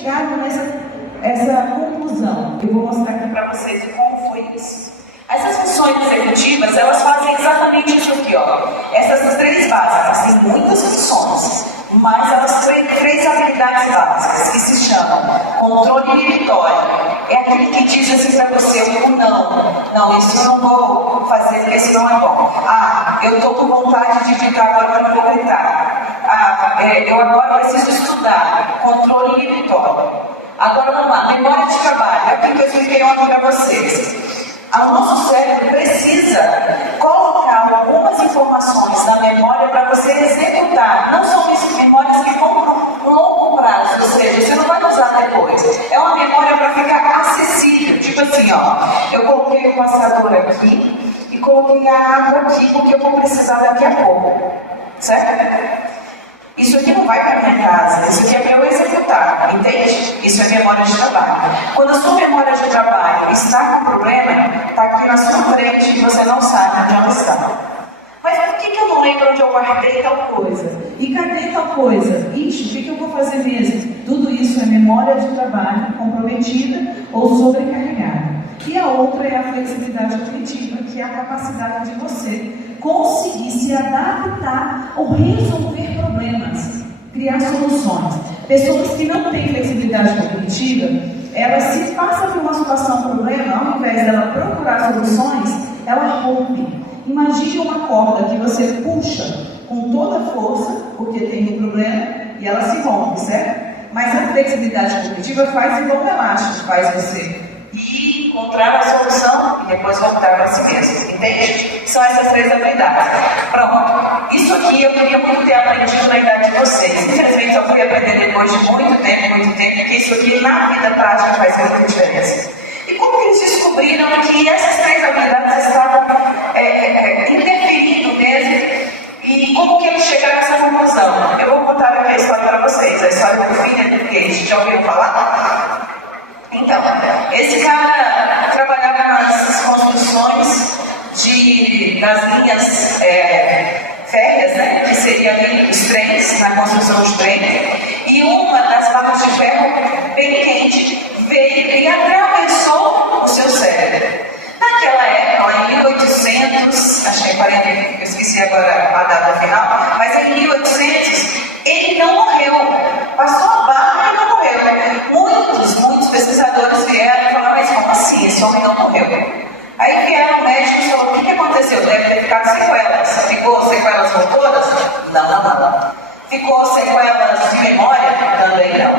chegaram essa conclusão. Eu vou mostrar aqui para vocês como foi isso. Essas funções executivas, elas fazem exatamente isso aqui, ó. Essas são três básicas, têm muitas funções, mas elas têm três habilidades básicas que se chamam controle inibitório. É aquele que diz assim para você, o não, isso eu não vou fazer porque isso não é bom. Eu estou com vontade de gritar agora, eu não vou gritar. Eu agora preciso estudar, controle inibitório. Agora vamos lá, memória de trabalho, é aquilo que eu expliquei ontem para vocês. O nosso cérebro precisa colocar algumas informações na memória para você executar. Não são memórias que vão para um longo prazo, ou seja, você não vai usar depois. É uma memória para ficar acessível. Tipo assim, ó, eu coloquei o passador aqui e coloquei a água aqui porque eu vou precisar daqui a pouco. Certo? Isso aqui não vai para minha casa, isso aqui é para eu executar, entende? Isso é memória de trabalho. Quando a sua memória de trabalho está com problema, está aqui na sua frente e você não sabe onde ela está. Mas por que eu não lembro onde eu guardei tal coisa? E cadê tal coisa? Ixi, o que eu vou fazer mesmo? Tudo isso é memória de trabalho comprometida ou sobrecarregada. E a outra é a flexibilidade cognitiva, que é a capacidade de você conseguir se adaptar ou resolver problemas, criar soluções. Pessoas que não têm flexibilidade cognitiva, elas se passam por uma situação, um problema, ao invés dela procurar soluções, ela rompe. Imagine uma corda que você puxa com toda a força, porque tem um problema, e ela se rompe, certo? Mas a flexibilidade cognitiva faz igual um elástico, faz você ir, encontrar a solução e depois voltar para si mesmo, entende? São essas três habilidades. Pronto. Isso aqui eu queria muito ter aprendido na idade de vocês. Infelizmente eu fui aprender depois de muito tempo, porque isso aqui na vida prática faz muita diferença. E como que eles descobriram que essas três habilidades estavam interferindo mesmo? E como que eles chegaram a essa conclusão? Eu vou contar aqui a história para vocês, a história do Philip Gates. Já ouviram falar? Então, esse cara trabalhava nas construções das linhas férreas, né, que seria ali os trens, na construção dos trens, e uma das barras de ferro bem quente veio e atravessou o seu cérebro. Naquela época, lá em 1800, acho que é 40, eu esqueci agora a data final, mas em 1800 ele não morreu, passou a barra e não morreu. Muitos pesquisadores vieram e falaram, mas como assim? Esse homem não morreu. Aí vieram médicos e falaram, o que aconteceu? Deve ter ficado sequelas. Ficou sequelas motoras? Não. Ficou sequelas de memória? Também não.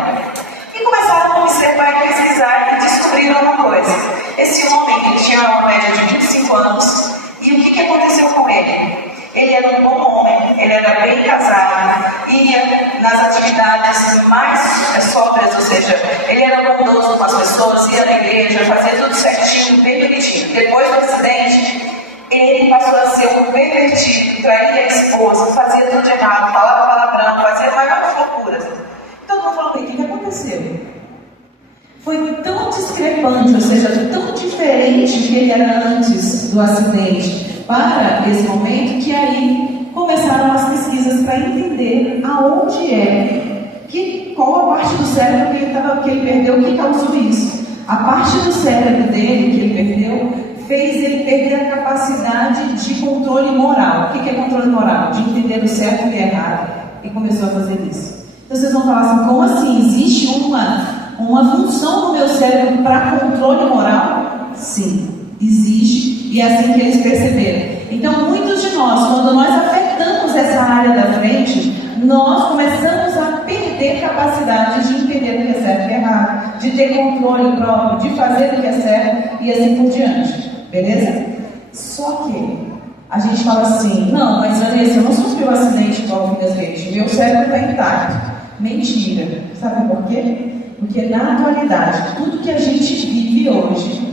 E começaram a observar e pesquisar e descobriram uma coisa. Esse homem, ele tinha uma média de 25 anos, e o que aconteceu com ele? Ele era um bom homem, ele era bem casado, ia nas atividades mais sóbrias, ou seja, ele era bondoso com as pessoas, ia na igreja, fazia tudo certinho, bem bonitinho. Depois do acidente, ele passou a ser um pervertido, traía a esposa, fazia tudo errado, falava palavrão, fazia maiores loucuras. Então eu falei, o que aconteceu? Foi tão discrepante, ou seja, tão diferente que ele era antes do acidente para esse momento, que aí começaram as pesquisas para entender qual a parte do cérebro que ele perdeu, que causou isso. A parte do cérebro dele que ele perdeu fez ele perder a capacidade de controle moral. O que é controle moral? De entender o certo e o errado. E começou a fazer isso. Então vocês vão falar assim, como assim? Existe uma função no meu cérebro para controle moral? Sim, existe. E é assim que eles perceberam. Então, muitos de nós, quando nós afetamos essa área da frente, nós começamos a perder capacidade de entender o que é certo e errado, de ter controle próprio, de fazer o que é certo e assim por diante. Beleza? Só que a gente fala assim, não, mas Vanessa, eu não sofri um acidente igual o Vidas Leite, meu cérebro está intacto. Mentira. Sabe por quê? Porque na atualidade, tudo que a gente vive hoje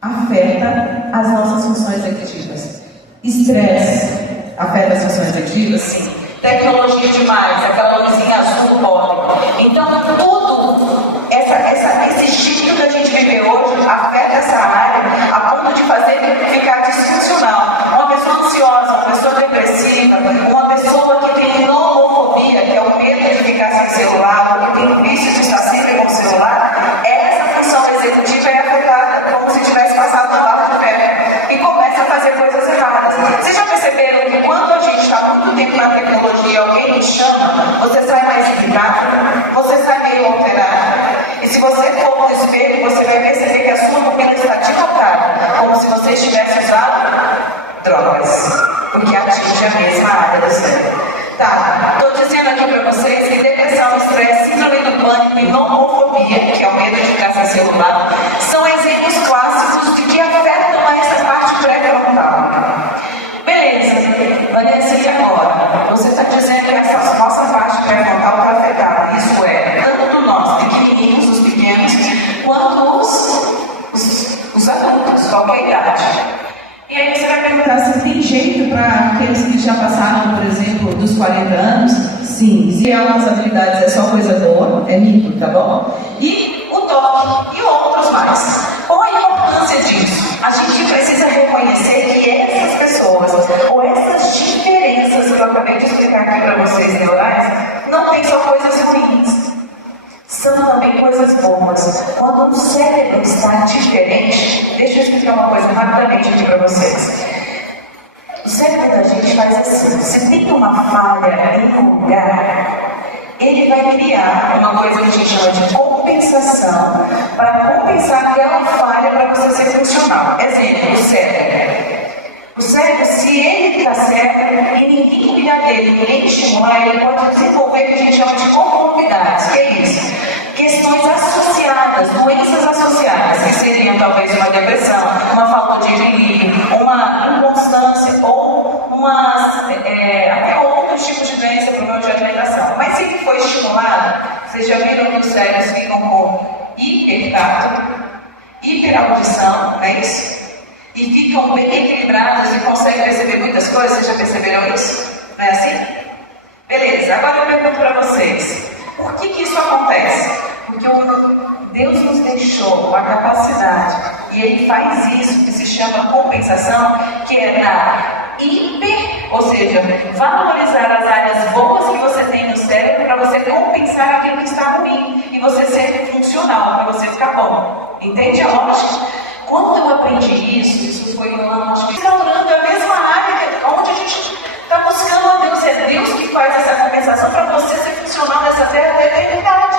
afeta as nossas funções executivas. Estresse afeta as funções executivas? Sim. Tecnologia demais, aquela luzinha azul pobre. Então, tudo, esse estilo que a gente vive hoje afeta essa área a ponto de fazer ficar disfuncional. Uma pessoa ansiosa, uma pessoa depressiva, uma pessoa que tem nomofobia, que é o medo de ficar sem celular, ou que tem o vício de estar sem hoje e alguém nos chama, você sai mais irritado, você sai meio alterado. E se você for no espelho, você vai perceber que a sua pupila está dilatada, como se você estivesse usando drogas, porque atinge a mesma área do cérebro. Tá, estou dizendo aqui para vocês que depressão, estresse, síndrome do pânico e nomofobia, que é o medo de ficar sem celular, são exemplos clássicos de que afetam essa parte pré-frontal. Beleza, Vanessa, e agora? Você está dizendo que essa nossa parte pré-frontal está afetada. Isso é, tanto nós, pequenininhos, os pequenos, quanto os adultos, qualquer idade. E aí você vai perguntar se tem jeito para aqueles que já passaram, por exemplo, dos 40 anos? Sim, se algumas habilidades é só coisa boa, é mito, tá bom? E o toque e outros mais. Qual a importância disso? A gente precisa reconhecer que essas pessoas, ou essas diferenças que eu acabei de explicar aqui para vocês neurais, não tem só coisas ruins. São também coisas boas. Quando o cérebro está diferente, deixa eu explicar uma coisa rapidamente aqui para vocês. O cérebro da gente faz assim: se tem uma falha em um lugar, ele vai criar uma coisa que a gente chama de compensação para compensar aquela falha para você ser funcional. Exemplo, o cérebro. O cérebro, se ele está certo e ninguém cuidar dele, ninguém estimular, ele pode desenvolver o que a gente chama de comorbidades. O que é isso? Questões associadas, doenças associadas, que seriam talvez uma depressão, uma falta de equilíbrio, uma inconstância ou até outros tipos de doença, problema de alimentação. Mas se ele for estimulado, vocês já viram que os cérebros ficam com hipertato, hiperaudição, não é isso? E ficam bem equilibrados e conseguem perceber muitas coisas. Vocês já perceberam isso? Não é assim? Beleza, agora eu pergunto para vocês: por que isso acontece? Porque Deus nos deixou a capacidade, e Ele faz isso que se chama compensação, que é dar ou seja, valorizar as áreas boas que você tem no cérebro para você compensar aquilo que está ruim e você ser funcional, para você ficar bom. Entende a lógica? Quando eu aprendi isso foi no ano, acho que restaurando a mesma área onde a gente está buscando a Deus. É Deus que faz essa compensação para você ser funcional nessa terra da eternidade.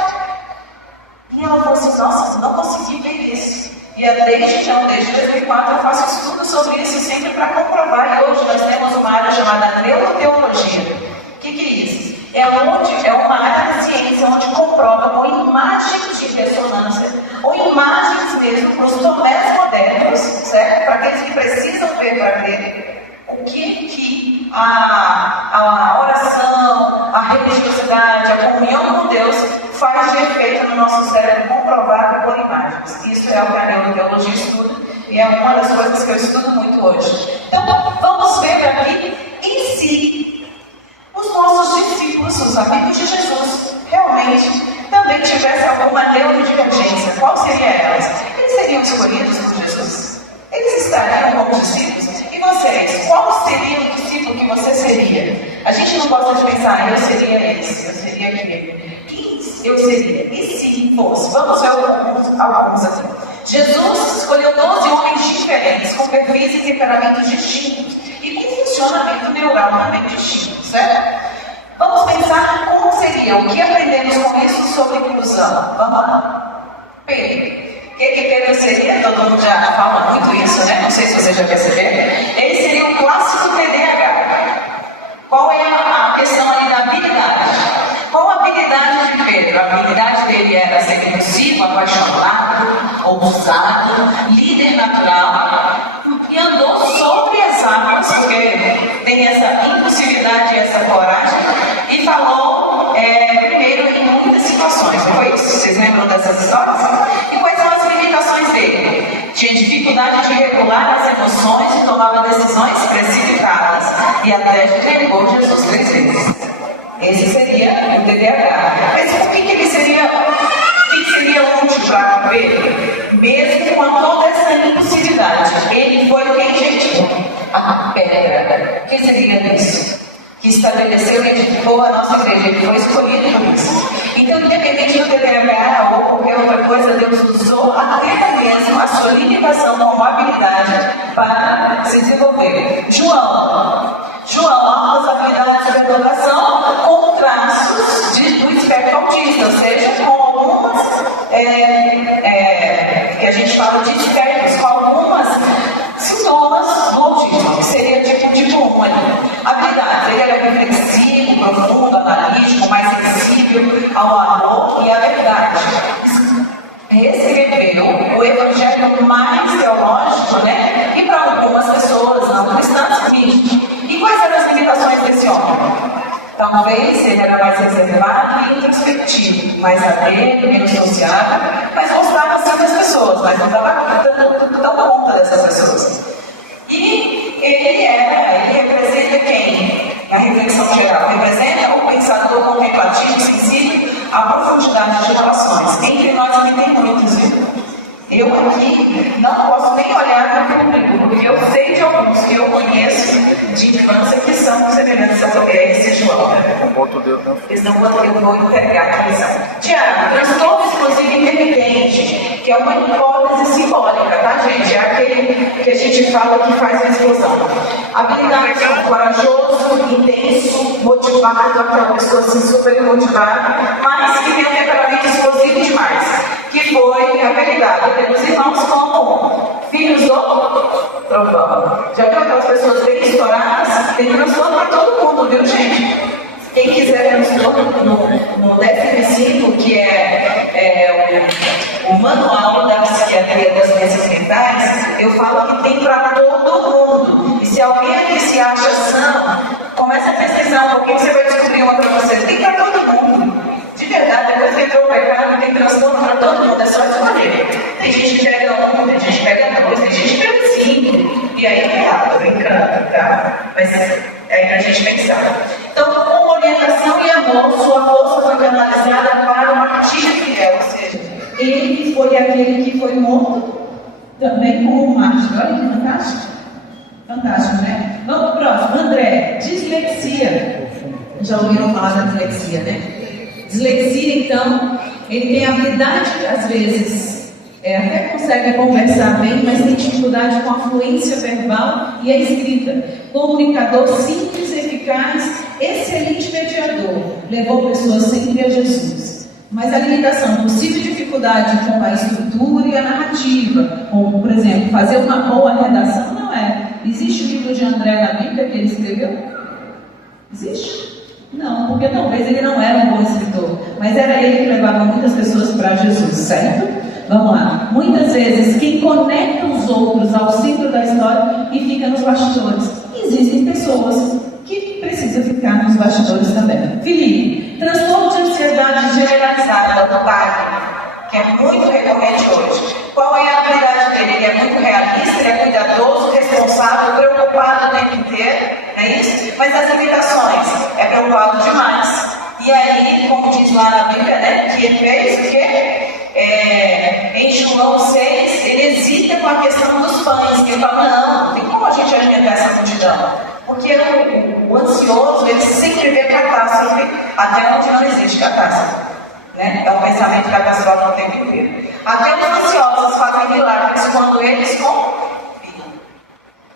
E ela falou assim: nossa, não consegui ver isso. E desde 2004 eu faço estudo sobre isso sempre para comprovar. E hoje nós temos uma área chamada neuroteologia. O que é isso? É uma área da ciência onde comprova com imagens de ressonância, ou imagens mesmo para os tomés modernos, certo? Para aqueles que precisam ver para crer, o que a oração, a religiosidade, a comunhão com Deus faz de efeito no nosso cérebro, comprovado por imagens. Isso é o que a neuroteologia estuda, e é uma das coisas que eu estudo muito hoje. Então, vamos ver aqui em si. Os nossos discípulos, os amigos de Jesus, realmente também tivessem alguma neurodivergência, qual seria elas? Eles seriam escolhidos por Jesus? Eles estariam como discípulos? E vocês, qual seria o discípulo que você seria? A gente não gosta de pensar: eu seria esse, eu seria aquele. Quem eu seria? E se fosse? Vamos ver alguns aqui. Jesus escolheu 12 homens diferentes, com perfis e temperamentos distintos, e com funcionamento neural também distinto, certo? Vamos pensar como seria, o que aprendemos com isso sobre inclusão. Vamos lá. Pedro. O que Pedro seria? Todo mundo já fala muito isso, né? Não sei se você já percebeu. Ele seria o clássico TDAH. Qual é a questão ali da habilidade? Qual a habilidade de Pedro? A habilidade dele era ser impulsivo, apaixonado, ousado, líder natural, e andou sobre as águas, porque tem essa impulsividade e essa coragem, e falou primeiro em muitas situações. Não foi isso? Vocês lembram dessas histórias? E quais são as limitações dele? Tinha dificuldade de regular as emoções e tomava decisões precipitadas, e até negou Jesus 3 vezes. Esse seria o TDAH. Mas por que ele seria útil para Pedro? Mesmo com toda essa impulsividade, ele foi quem, gente? A pedra. O que seria isso? Que estabeleceu e edificou a nossa igreja. Ele foi escolhido por isso. Então, independente do TDAH ou qualquer outra coisa, Deus usou até mesmo a sua limitação como habilidade para se desenvolver. João, ambas habilidades da educação fala de espectros com algumas sintomas do autismo, que seria tipo 1 ali. Habilidades, ele era reflexivo, profundo, analítico, mais sensível ao amor e à verdade. Recebeu o evangelho mais teológico, né? E para algumas pessoas não cristãs, e quais eram as limitações desse homem? Talvez ele era mais reservado e introspectivo, mais adepto, menos sociável, mas gostava sim das pessoas, mas não estava dando conta dessas pessoas. E ele representa quem? Na reflexão geral, representa o pensador contemplativo, sensível à profundidade de relações. Entre nós também tem muitos, viu? Eu aqui não posso nem olhar para o público, porque eu sei de alguns que eu conheço de infância que são semelhantes a esse João. Eles não vão, eu vou entregar a lição. Tiago, transtorno explosivo intermitente, que é uma hipótese simbólica, tá, gente? É aquele que a gente fala que faz uma explosão. Habilidade, corajoso, intenso, motivado, aquela pessoa assim super motivada, mas que tem um temperamento explosivo demais, que foi a habilidade dos irmãos como filhos do trovão. Já viu aquelas pessoas bem estouradas? Tem transtorno para todo mundo, viu, gente? Quem quiser transtorno no DSM-5, que é o manual da psiquiatria das doenças mentais, eu falo que tem para todo mundo. E se alguém aqui se acha sã, comece a pesquisar um pouquinho, você vai descobrir uma para você. Tem para todo mundo. De verdade, depois que entrou o pecado, tem transtorno para todo mundo, é só escolher. Tem gente que pega 1, tem gente que pega 2, tem gente que pega 5. E aí, tô brincando, tá? Mas é pra gente pensar. Então, com orientação e amor, sua força foi canalizada para o martírio fiel, ou seja, ele foi aquele que foi morto também como um mártir. Olha que fantástico. Fantástico, né? Vamos pro próximo. André, dislexia. Já ouviram falar da dislexia, né? Dislexia, então, ele tem habilidade, às vezes, até consegue conversar bem, mas tem dificuldade com a fluência verbal e a escrita. Comunicador simples, eficaz, excelente mediador. Levou pessoas sempre a Jesus. Mas a limitação, possível dificuldade com a estrutura e a narrativa, como, por exemplo, fazer uma boa redação, não é. Existe o livro de André na Bíblia que ele escreveu? Existe? Não, porque talvez ele não era um bom escritor, mas era ele que levava muitas pessoas para Jesus, certo? Vamos lá. Muitas vezes, quem conecta os outros ao centro da história e fica nos bastidores. Existem pessoas que precisam ficar nos bastidores também. Felipe, transtorno de ansiedade generalizada do TAG, que é muito recorrente hoje. Qual é a habilidade dele? Ele é muito realista, ele é cuidadoso, responsável, preocupado o tempo inteiro, não é isso? Mas as limitações, é preocupado demais. E aí, como diz lá na Bíblia, né, que ele fez o quê? Em João 6, ele hesita com a questão dos pães, que ele fala, não tem como a gente alimentar essa multidão. Porque o ansioso, ele sempre vê catástrofe, até onde não existe catástrofe. Né? É um pensamento catastrófico o tempo inteiro. Até os ansiosos fazem milagres quando eles confiam.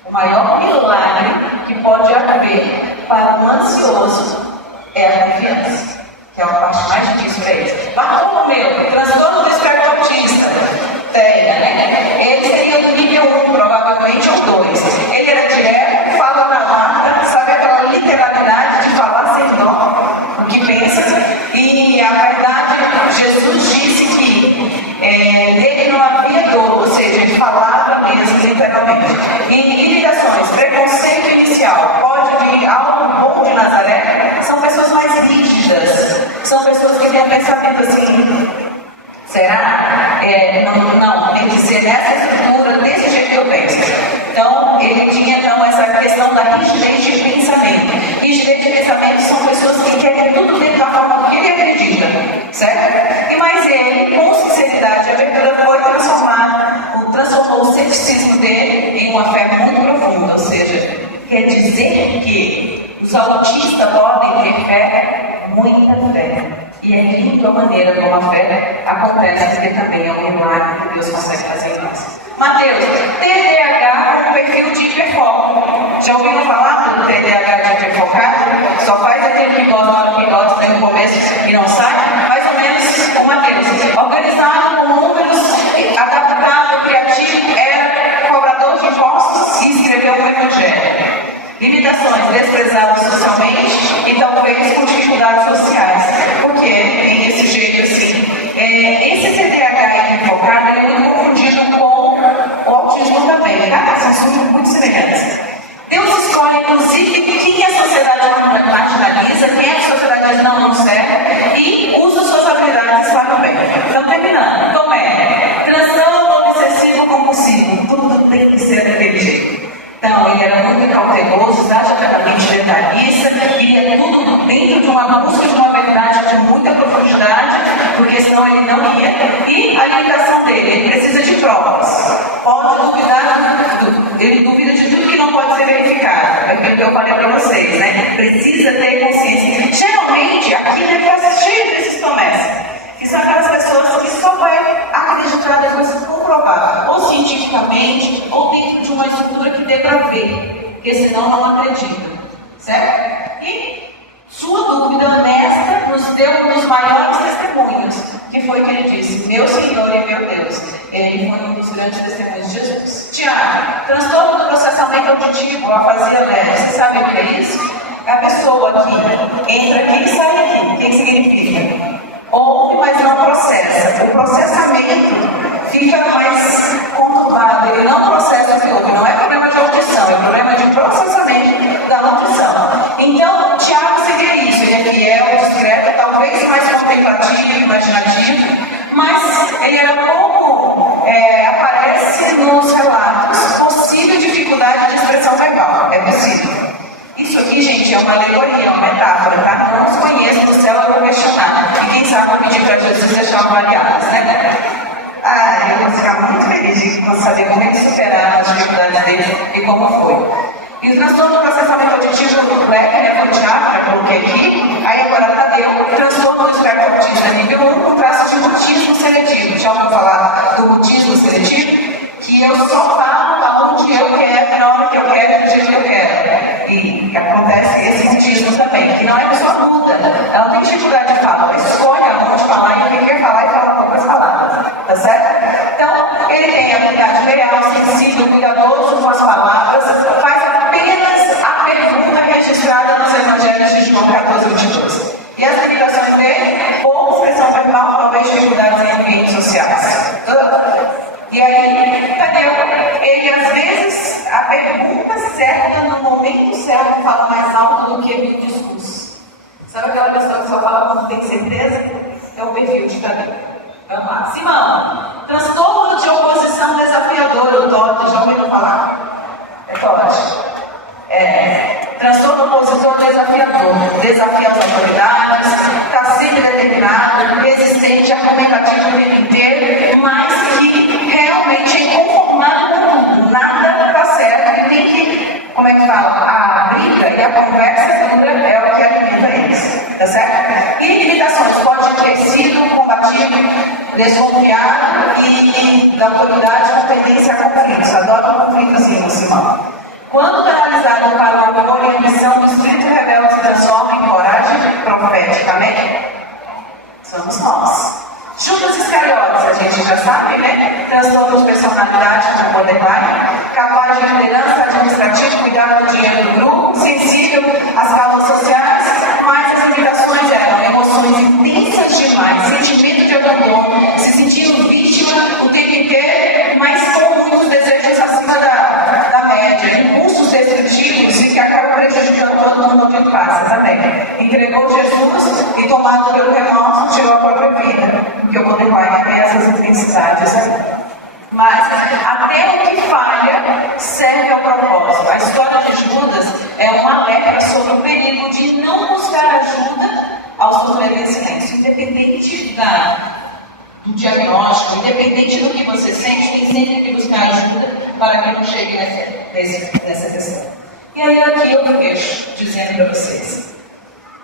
O maior milagre que pode haver para um ansioso é a confiança, que é a parte mais difícil para eles. Bartolomeu, transtorno do espectro autista, tem, né? Ele seria do nível 1, provavelmente, ou 2. Ele era direto, fala na lata, sabe aquela literalidade de falar sem dó, o que pensa. E a verdade, Jesus disse que nele não havia dor, ou seja, ele falava mesmo, literalmente. E limitações, preconceito inicial, pode vir algo bom de Nazaré, são pessoas mais rígidas, são pessoas que têm um pensamento assim, será? Não, tem que ser nessa estrutura, desse jeito que eu penso. Então, ele tinha então essa questão da rigidez de pensamento. Rigidez de pensamento são pessoas que querem tudo dentro da forma que ele acredita, certo? E mais ele, com sinceridade e abertura, foi transformou o ceticismo dele em uma fé muito profunda, ou seja, quer dizer que os autistas podem ter fé, muita fé. E é lindo a maneira como a fé acontece, porque também é um milagre que Deus consegue fazer em nós. Mateus, TDAH com perfil de hiperfoco. Já ouviram falar do TDAH de hiperfocado? Só faz aquele que gosta no começo e não sai? Mais ou menos o Mateus. Organizado com números, adaptado, criativo. e talvez com dificuldades sociais, porque tem esse jeito assim. Esse TDAH equivocado é muito confundido com o autismo também, tá? São assuntos muito semelhantes. Deus escolhe, inclusive, quem a sociedade marginaliza, quem a sociedade diz não serve, e usa suas habilidades para o bem. Então, terminando. Tomé, transtorno obsessivo compulsivo, tudo tem que ser daquele jeito. Então, ele era muito cauteloso, exageradamente detalhista, queria tudo dentro de uma busca de uma verdade de muita profundidade, porque senão ele não ia. E a limitação dele, ele precisa de provas. Pode duvidar de tudo. Ele duvida de tudo que não pode ser verificado. É o que eu falei para vocês, né? Precisa ter consciência. Geralmente, aqui deve estar cheio desses promessas. Que são aquelas pessoas que só vai acreditar depois de comprovar, ou cientificamente, ou dentro de uma estrutura que dê para ver, porque senão não acredita, certo? E sua dúvida honesta nos deu um dos maiores testemunhos, que foi que ele disse, meu Senhor e meu Deus. Ele foi um dos grandes testemunhos de Jesus. Tiago, transtorno do processamento auditivo, afasia leve, você sabe o que é isso? É a pessoa que entra aqui e sai aqui. O que significa? Ouve, mas não processa. O processamento fica mais conturbado. Ele não processa o que ouve. Não é problema de audição, é problema de processamento da audição. Então, Tiago seria isso. Ele é fiel, discreto, talvez mais contemplativo, imaginativo, mas ele era como aparece nos relatos, possível dificuldade de expressão verbal. É possível. Isso aqui, gente, é uma alegoria, uma metáfora, tá? Não os conheço do céu, eu vou questionar. E quem sabe eu pedir para Jesus deixar avaliadas, né? Eu vou ficar muito feliz de saber como ele superar as dificuldades dele e como foi. E o transtorno do processamento auditivo do Black, né? Foi o Tiago, já coloquei aqui. Aí agora Tadeu, o transtorno do espectro autista nível 1 com traços de mutismo seletivo. Já ouviu falar do mutismo seletivo? Que eu só falo aonde eu quero, na hora que eu quero, do jeito que eu quero. E acontece esse mutismo também, que não é pessoa muda, ela tem dificuldade de falar, ela escolhe aonde falar e o que quer falar e fala poucas palavras, tá certo? Então, ele tem habilidade real, sensível, cuidadoso com as palavras, faz apenas a pergunta registrada nos evangelhos de João 14, 22. E as limitações dele, pouca expressão verbal, talvez dificuldades em ambientes sociais. E aí, Tadeu, ele às vezes, a pergunta certa, no momento certo, fala mais alto do que o discurso. Sabe aquela pessoa que só fala quando tem certeza? É o perfil de Tadeu. Vamos lá. Simão, transtorno de oposição desafiadora, o TOD, já ouviram falar? É TOD. Transtorno opositor desafiador, desafia as autoridades, está sempre determinado, resistente, argumentativo o tempo inteiro, mas que realmente é inconformado com tudo, nada está certo, ele tem que, como é que fala, a briga e a conversa dura é o que alimenta eles, tá certo? E limitações, pode ter sido combatido, desconfiado e da autoridade com tendência a conflitos, adora um conflitozinho, Simão. Quando canalizado para o amor e a missão do espírito rebelde se transforma em coragem profética, amém? Somos nós. Judas Iscariotes, a gente já sabe, né? Transtorno de personalidade com borderline, capaz de liderança administrativa, cuidar do dinheiro do grupo, sensível às causas sociais, mas as limitações eram emoções intensas demais, sentimento de abandono, se sentindo vítima o tempo inteiro, mas com muitos desejos acima da média, impulsos destrutivos e que acabam prejudicando todo mundo que passa também. Entregou Jesus e, tomado pelo remorso, tirou a própria vida, porque o borderline tem essas intensidades aí. Mas até o que falha serve ao propósito. A história de Judas é um alerta sobre o perigo de não buscar ajuda ao sofrer em silêncio, independente do diagnóstico, independente do que você sente, tem sempre que buscar ajuda para que não chegue nessa questão. E aí aqui eu fecho dizendo para vocês,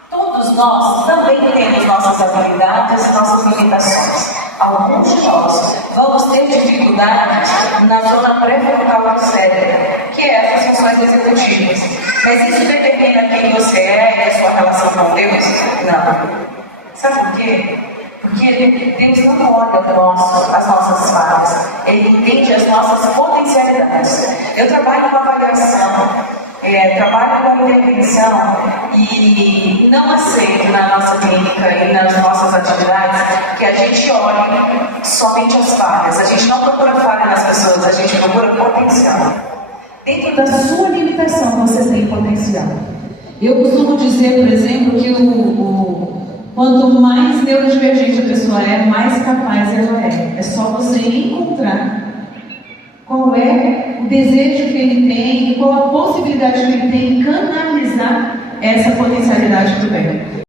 todos nós também temos nossas habilidades e nossas limitações. Alguns de nós vamos ter dificuldades na zona pré-frontal do cérebro, que é essas funções executivas. Mas isso determina quem você é e a sua relação com Deus? Não. Sabe por quê? Porque Deus não olha as nossas falhas, Ele entende as nossas potencialidades. Eu trabalho com avaliação trabalho com intervenção e não aceito na nossa clínica e nas nossas atividades que a gente olhe somente as falhas. A gente não procura falha nas pessoas, a gente procura potencial. Dentro da sua limitação, vocês têm potencial. Eu costumo dizer, por exemplo, que quanto mais neurodivergente a pessoa é, mais capaz ela é. É só você encontrar qual é o desejo que ele tem, qual a possibilidade que ele tem de canalizar essa potencialidade do bem.